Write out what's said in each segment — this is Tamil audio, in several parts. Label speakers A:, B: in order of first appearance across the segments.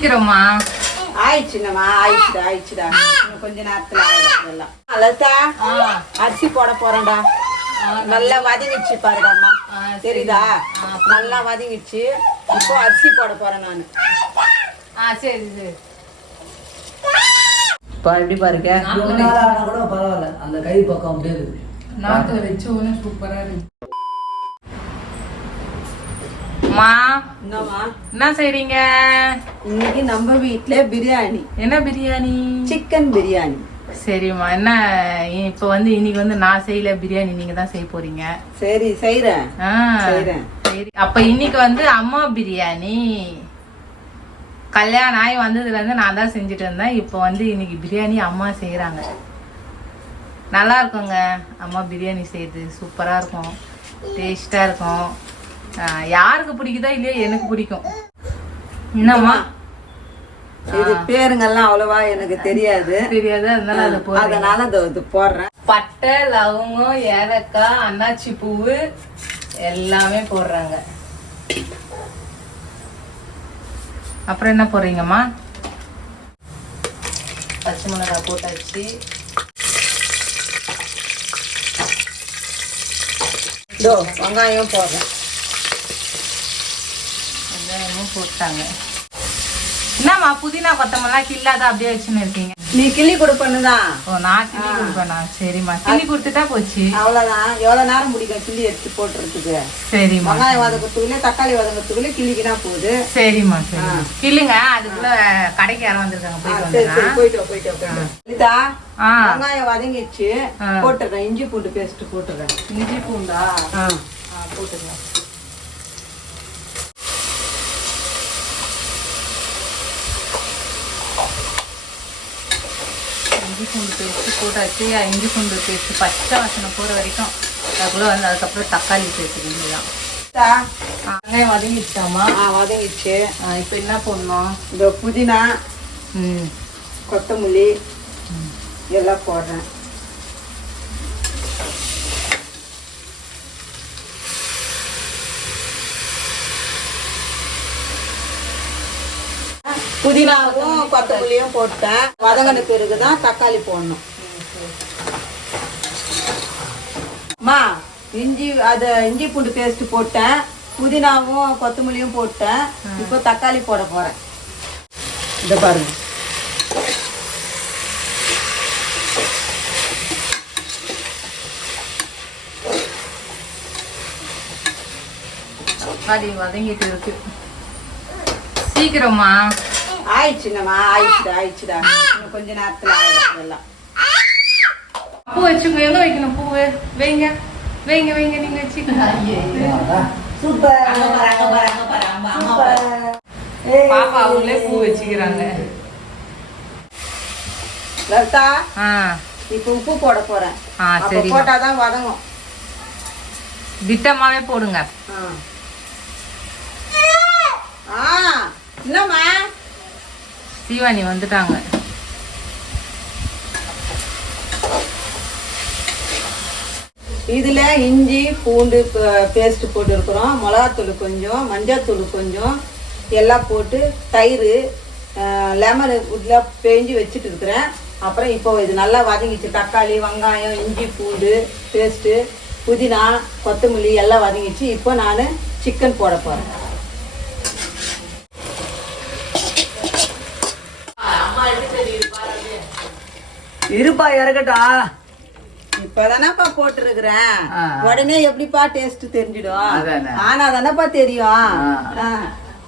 A: சீக்கிரமா.
B: ஆயிடுச்சுங்கம்மா ஆயிடுச்சுடா ஆயிடுச்சுடா. இன்னும் கொஞ்ச நேரத்துல ஆயிடும் அரிசி போட போறேன்டா. நல்லா வதங்கிடுச்சு பாருடாம்மா
A: ஆ, சரி.
B: தெரியுதா?
A: ஆ,
B: நல்லா வதங்கிடுச்சு. இப்போ அரிசி போட போறேன் நான்.
A: ஆ சரி சரி.
B: இப்போ எப்படி பாருங்க
C: கூட பரவாயில்ல. அந்த கை பக்கம் அப்படியே இருக்குது
A: நாட்டு வச்சு ஒன்றும் சூப்பரா இருக்கு. அம்மா
B: என்னம்மா
A: என்ன செய்றீங்க?
B: இன்னைக்கு நம்ம வீட்ல பிரியாணி.
A: என்ன பிரியாணி?
B: சிக்கன் பிரியாணி.
A: சரிம்மா. என்ன இப்போ வந்து இன்னைக்கு வந்து நான் செய்யல பிரியாணி நீங்க தான் செய்ய போறீங்க.
B: சரி செய்றேன்.
A: சரி. அப்ப இன்னைக்கு வந்து அம்மா பிரியாணி. கல்யாணம் ஆகி வந்ததுல இருந்து நான் தான் செஞ்சுட்டு இருந்தேன். இப்போ வந்து இன்னைக்கு பிரியாணி அம்மா செய்யறாங்க நல்லா இருக்குங்க. அம்மா பிரியாணி செய்யுது. சூப்பரா இருக்கும். டேஸ்டா இருக்கும். யாருக்கு பிடிக்குதோ இல்லையோ எனக்கு பிடிக்கும். என்னம்மா?
B: இது பேருங்கெல்லாம் அவ்வளவா எனக்கு தெரியாது.
A: தெரியாது அதனால அதை
B: அதனால இது போடுறேன்.
A: பட்டை லவங்கம் ஏலக்காய் அன்னாச்சி பூவு எல்லாமே போடுறாங்க. அப்புறம் என்ன போடுறீங்கம்மா? பச்சை மிளகாய் போட்டாச்சு.
B: வெங்காயம் போடுறேன்.
A: வெங்காயமும் போட்டாங்க. என்னம்மா புதினா கொத்தமல்லாம் கில்லாத அப்படியே வச்சுன்னு இருக்கீங்க?
B: நீ கிள்ளி கொடுப்பண்ணுதான்
A: ஓ நான் கிள்ளி கொடுப்பேனா? சரிம்மா. கிள்ளி கொடுத்துட்டா போச்சு.
B: அவ்வளவுதான். எவ்வளவு நேரம் முடிக்கும் கிள்ளி எடுத்து போட்டுறதுக்கு?
A: சரிம்மா.
B: வெங்காயம் வதக்கத்துக்குள்ளே தக்காளி வதக்கத்துக்குள்ளே கிள்ளிக்கினா போகுது.
A: சரிம்மா சரி கிள்ளுங்க அதுக்குள்ள கடைக்கு யாரும் வந்திருக்காங்க. போயிட்டு
B: போயிட்டு போயிட்டு
A: ஆ.
B: வெங்காயம் வதங்கிடுச்சு.
A: ஆ.
B: போட்டுறேன். இஞ்சி பூண்டு பேஸ்ட் போட்டுறேன்.
A: இஞ்சி பூண்டா?
B: ஆ.
A: இஞ்சி பூண்டு பேஸ்ட்டு போட்டாச்சு. இஞ்சி பூண்டு பேஸ்ட்டு பச்சை வாசனை போகிற வரைக்கும் அதுக்குள்ளே வந்து அதுக்கப்புறம் தக்காளி சேர்த்துக்கிங்க தான் வெங்காயம் வதங்கிடுச்சாமா?
B: ஆ வதங்கிடுச்சு.
A: இப்போ என்ன பண்ணணும்
B: இந்த புதினா
A: ம்.
B: கொத்தமல்லி எல்லாம் போடுறேன். புதினாவும் கொத்தமல்லியும் போட்டேன். வதங்கின பிறகு தான் தக்காளி போடணும். அம்மா இஞ்சி அதை இஞ்சி பூண்டு பேஸ்ட் போட்டேன். புதினாவும் கொத்தமல்லியும் போட்டேன். இப்போ தக்காளி போட போகிறேன் இந்த பாருங்க.
A: வதங்கிட்டு இருக்கு. சீக்கிரமா
B: ஆயிடுச்சுங்கம்மா ஆயிடுச்சுடா ஆயிடுச்சுடா. இன்னும் கொஞ்ச நேரத்துல ஆயிடும் எல்லாம்.
A: பூ வச்சுக்கோ எங்க வைக்கணும் பூவு? வைங்க வைங்க வைங்க நீங்க வச்சுக்கோங்க.
B: சூப்பர்.
A: பாப்பா அவங்களே பூ வச்சுக்கிறாங்க.
B: லலிதா இப்போ உப்பு போட போறேன்.
A: சரி
B: போட்டாதான் வதங்கும்.
A: திட்டமாவே போடுங்க.
B: ஆ என்னம்மா?
A: சீவானி வந்துட்டாங்க.
B: இதில் இஞ்சி பூண்டு பேஸ்ட்டு போட்டுருக்குறோம். மிளகாத்தூள் கொஞ்சம் மஞ்சத்தூள் கொஞ்சம். எல்லாம் போட்டு தயிர் லெமன் இதெல்லாம் பேஞ்சு வச்சுட்டு இருக்கிறேன். அப்புறம் இப்போ இது நல்லா வதங்கிச்சு. தக்காளி வெங்காயம் இஞ்சி பூண்டு பேஸ்ட்டு புதினா கொத்தமல்லி எல்லாம் வதங்கிச்சு. இப்போ நான் சிக்கன் போட போகிறேன்
C: இருப்பா இறக்கட்டும்
B: இப்பதானப்பா போட்டிருக்கிறேன். உடனே எப்படிப்பா டேஸ்ட் தெரிஞ்சிடும். ஆனா தானப்பா தெரியும்.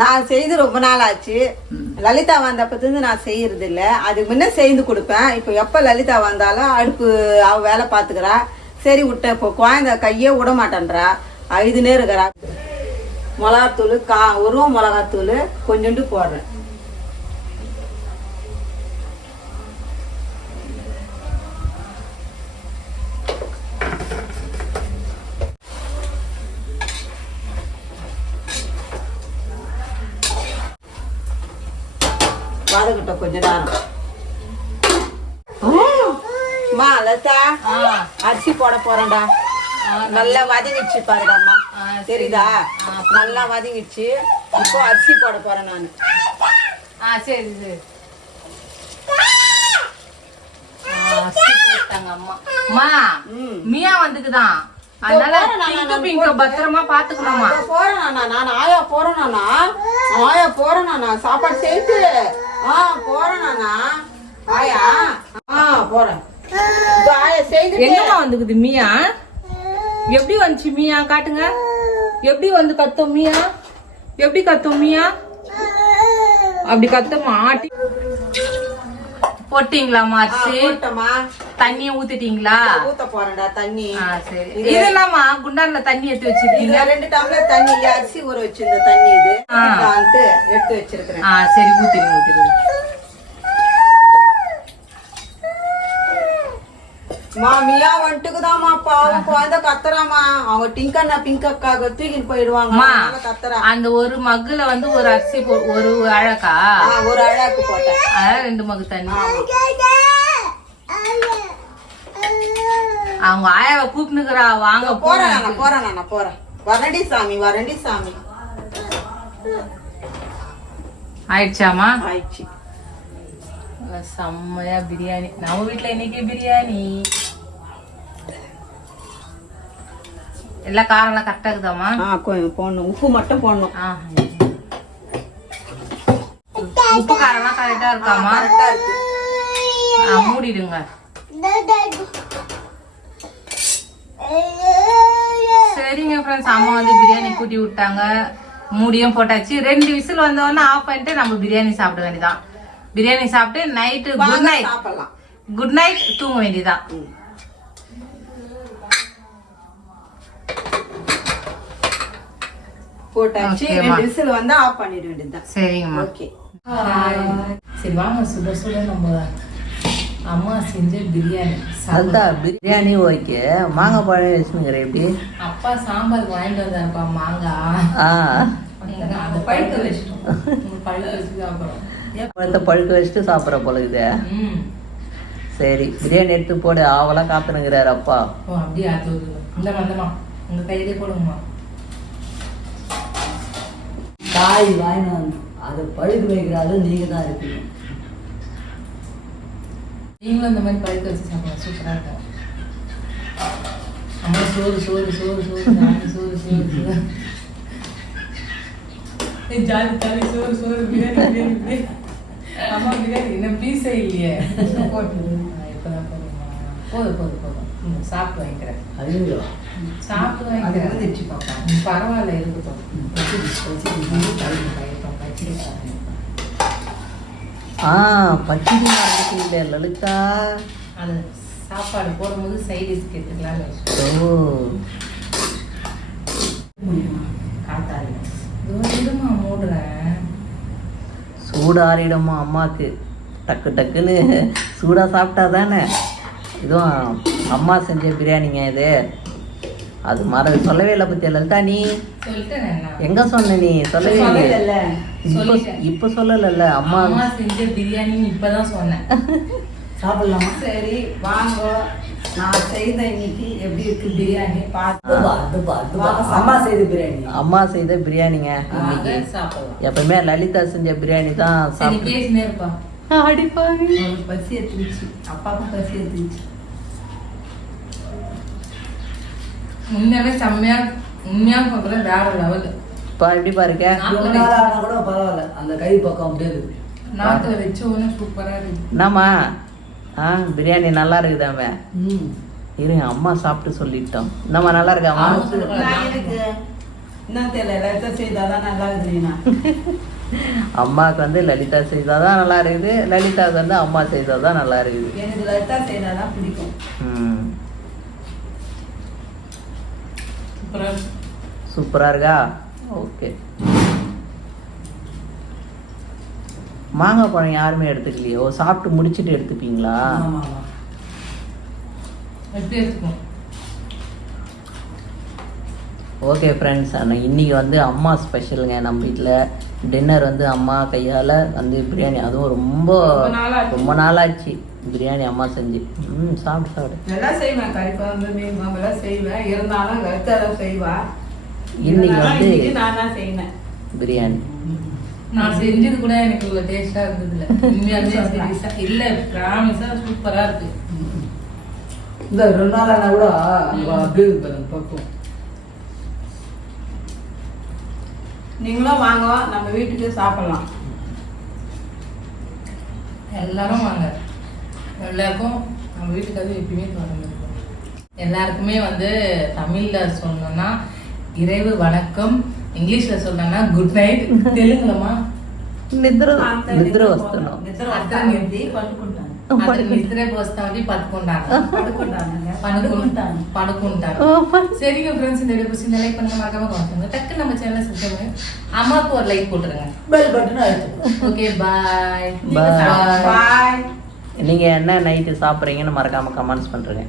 B: நான் செய்து ரொம்ப நாள் ஆச்சு லலிதா வந்தப்பத்திருந்து நான் செய்யறது இல்ல அதுக்கு முன்ன செய்து கொடுப்பேன். இப்போ எப்ப லலிதா வந்தாலும் அடுப்பு அவ வேலை பாத்துக்கிறா சரி விட்டேன் இப்போ குழந்தை கையே விட மாட்டேன்றா. அழுதுனே இருக்கிறா. மிளகாத்தூள் கா ஒரு மிளகாத்தூள் கொஞ்சோண்டு போடுறேன். வதக்கிட்டோம் கொஞ்ச நேரம். மா லதா அரிசி போட போறேன்டா. நல்லா வதங்கிடுச்சு பாருடாம்மா. தெரியுதா? நல்லா வதங்கிடுச்சு. இப்போ அரிசி போட போறேன் நான்.
A: ஆ சரி சரி. அம்மா. அம்மா. மியா வந்துக்குதான். அதனால
B: நான்,
A: பிங்கு
B: நான்
A: பிங்க பத்திரமா பாத்துக்கணுமா
B: இதோ போறேன் நானா நான் ஆயா போறேன் நானா. ஆயா போறேன் நானா. சாப்பாடு செய்து ஆ போறேன் நானா. ஆயா? ஆ போறேன்.
A: எங்கம்மா வந்துக்குது மியா? எப்படி வந்துச்சு மியா? காட்டுங்க. எப்படி வந்து கத்தும் மியா? எப்படி கத்தும் மியா? அப்படி கத்துமா ஆட்டி
B: போட்டோமா
A: தண்ணிய ஊத்திட்டீங்களா?
B: ஊத்த போறேன்டா தண்ணி.
A: சரி. இது என்னம்மா குண்டான்ல தண்ணி எடுத்து வச்சிருக்கீங்க?
B: ரெண்டு டம்ளர் தண்ணி இல்ல அரிசி ஊற வச்சிருந்த தண்ணி இது. எடுத்து வச்சிருக்கிறேன்.
A: ஆ சரி ஊத்திடுங்க ஊத்திடுங்க.
B: மாமியா வந்துட்டுக்குதாம்மா பாவம். குழந்தை கத்துறாமா அவங்க டிங்கண்ணா பிங்க் அக்காக தூக்கிட்டு போயிடுவாங்க கத்துறா.
A: அந்த ஒரு மக்குல வந்து ஒரு அரிசி போ- ஒரு அழகா?
B: ஒரு அழாக்கு போட்டேன்.
A: ரெண்டு மகு தண்ணி. அவங்க ஆயாவை கூப்பிட்டுக்கிறா வாங்க
B: போறேன் நான் போறேன் நான் போறேன். வரண்டி சாமி வரண்டி சாமி.
A: ஆயிடுச்சாமா
B: ஆயிடுச்சு.
A: செம்மையா பிரியாணி. நம்ம வீட்ல இன்னைக்கு பிரியாணி. எல்லாம் காரம்லாம் கரெக்டா இருக்குதாம்மா?
B: ஆ கொஞ்சம் போடணும். உப்பு மட்டும் போடணும்.
A: ஆ. உப்பு காரம்லாம் கரெக்டா இருக்காமா
B: கரெக்டா இருக்கு.
A: ஆ, மூடிடுங்க. சரிங்க ஃப்ரெண்ட்ஸ் அம்மா வந்து பிரியாணி கூட்டி விட்டாங்க. மூடியும் போட்டாச்சு. ரெண்டு விசில் வந்தோடனே ஆஃப் பண்ணிட்டு நம்ம பிரியாணி சாப்பிட வேண்டியதான் பிரியாணி சாப்பிட்டு நைட்டு குட் நைட்
B: சாப்பிடலாம்.
A: குட் நைட் தூங்க வேண்டியதான்.
B: போட்டாச்சு. ரெண்டு விசில் வந்தா ஆஃப் பண்ணிட வேண்டியதுதான்.
A: சரிங்கம்மா.
B: ஓகே
A: சரி வாங்க சுட சுட நம்ம அம்மா செஞ்ச பிரியாணி.
C: அதுதான் பிரியாணி ஓகே. மாங்காய் பழம் வச்சுங்கிற எப்படி?
A: அப்பா சாம்பாருக்கு வாங்கிட்டு வந்தாருப்பா மாங்காய்
C: ஆ.
A: பழுக்க வச்சிட்டோம். பழுக்க வச்சு சாப்பிடுறோம்.
C: பழத்தை பழுக்க வச்சுட்டு சாப்பிட்ற போல இது சரி பிரியாணி எடுத்து போடு ஆவலாம் காத்துனுங்கிறாரு அப்பா.
A: ஓ அப்படியே அது இந்த வந்தமா உங்க கையிலே போடுங்கம்மா.
C: காய் வாங்கினு வந்து அதை பழுக்க வைக்கிறாரு நீங்க தான் இருக்கீங்க
A: நீங்களும் இந்த மாதிரி பழுக்க வச்சு சாப்பிடலாம் சூப்பரா இருக்கும். அம்மா சோறு சோறு சோறு சோறு ஜாலி சோறு சோறு சோறு. ஜாலி ஜாலி சோறு சோறு பிரியாணி அம்மா பிரியாணி இன்னும் பீஸே இல்லையே. இப்பதான் போதுமா போதும் போதும் போதும். ம், சாப்பிட்டு வாங்கிக்கிறேன்.
C: ஐயோ
A: சாப்பிட்டு
B: அது
A: வாங்கிக்கிறேன். பரவாயில்ல இருக்கட்டும். வச்சிடு, வச்சிடு, இது தள்ளி பையப்பா, வச்சிடு பாருங்க.
C: ஆ பச்சடி மறந்துட்டீங்களே லலிதா.
A: அது சாப்பாடு போடும்போது சைட் டிஷ் எடுத்துக்கலாம்னு வச்சுக்கோ
C: ஓ.
A: காட்டாது இதோ இருமா மூடுறேன்.
C: சூடாறிடுமா அம்மாக்கு. டக்கு டக்குன்னு சூடாக சாப்பிட்டா தானே. இதுவும் அம்மா செஞ்ச பிரியாணிங்க இது. அது மற சொல்லவே இல்லை பத்தியா லலிதா நீ. எங்க சொன்ன நீ? சொல்லவே
B: சொல்லல
C: இப்போ. இப்போ சொல்லலைல்ல அம்மா.
A: அம்மா செஞ்ச பிரியாணின்னு இப்பதான் சொன்னேன்.
C: சாப்பிடலாமா?
B: சரி வாங்க. நான் செய்த இன்னைக்கு எப்படி இருக்கு பிரியாணி?
C: அம்மா செய்த பிரியாணி. அம்மா செய்த பிரியாணிங்க இன்னைக்கு. எப்பவுமே லலிதா செஞ்ச பிரியாணி தான் சாப்பிட்டு அடிப்பாங்க
B: பசி எடுத்துருச்சு. அப்பாவுக்கும் பசி எடுத்துருச்சு.
A: உண்மையாவே செம்மையா உண்மையா சொல்ற வேற லெவல்
C: இப்போ எப்படி பாருங்க? கூட பரவாயில்ல. அந்த கை பக்கம் அப்படியே
A: நாட்டு வச்ச உடனே சூப்பரா இருக்கு.
C: என்னம்மா? ஆ பிரியாணி நல்லா இருக்குதாமே
B: ம்.
C: இருங்க அம்மா சாப்பிட்டு சொல்லிட்டோம். என்னம்மா நல்லா.
B: நான் எனக்கு என்ன தெரியல எல்லாத்தையும் செய்தாதான் நல்லா இருக்குதுண்ணா
C: அம்மாவுக்கு வந்து லலிதா செய்தாதான் நல்லா இருக்குது லலிதாவுக்கு வந்து அம்மா செய்தாதான் நல்லா இருக்குது.
B: எனக்கு லலிதா செய்தாதான் பிடிக்கும்.
C: ம்.
A: சூப்பரா இருக்கு.
C: ஓகே. மாங்காய் பழம் யாருமே எடுத்துக்கலையோ? சாப்பிட்டு முடிச்சிட்டு எடுத்துப்பீங்களா?
A: எப்படி எடுத்துக்கணும்
C: ஓகே ஃப்ரெண்ட்ஸ் ஆனால் இன்றைக்கி வந்து அம்மா ஸ்பெஷலுங்க நம்ம வீட்டில் டின்னர் வந்து அம்மா கையால் வந்து பிரியாணி. அதுவும் ரொம்ப
A: ரொம்ப நாளாச்சு.
C: பிரியாணி அம்மா செஞ்சு. ம் சாப்பிட்டு சாப்பிடு.
B: எல்லாம் செய்வேன். கறி குழம்பு மீன் குழம்பு எல்லாம் செய்வேன். இருந்தாலும் தான் செய்வா.
C: இன்னைக்கு வந்து-
B: நான் தான் செய்வேன்.
C: பிரியாணி.
A: நான் செஞ்சது கூட எனக்கு இவ்வளவு டேஸ்டா இருந்தது இல்ல உண்மையாலுமே serious ஆ- இல்ல ப்ராமிஸா சூப்பரா இருக்கு.
D: இந்த ரெண்டு நாள் ஆனா கூட அப்படியே இருக்கு பாருங்க பக்குவம்.
B: நீங்களும் வாங்க நம்ம வீட்டுக்கு சாப்பிடலாம்.
A: எல்லாரும் வாங்க. எல்லாருக்கும் நம்ம வீட்டுக்கு அது எப்பயுமே திறந்து எல்லாருக்குமே வந்து தமிழ்ல சொன்னோன்னா இறைவு வணக்கம் இங்கிலீஷ்ல சொன்னோன்னா குட் நைட் தெலுங்குலமா?
C: నిద్ర నిద్ర వస్తున్నాం
B: నిద్ర వస్తాను
A: నిద్రకు వస్తామని சரிங்க ஃப்ரெண்ட்ஸ் இந்த வீடியோ பிடிச்சி டக்கு நம்ம சேனல் சப்ஸ்கிரைப் அம்மாவுக்கு ஒரு லைக் போட்டுருங்க. ஓகே பாய்
B: பாய்
C: நீங்கள் என்ன நைட்டு சாப்பிட்றீங்கன்னு மறக்காமல் கமெண்ட்ஸ் பண்றேங்க.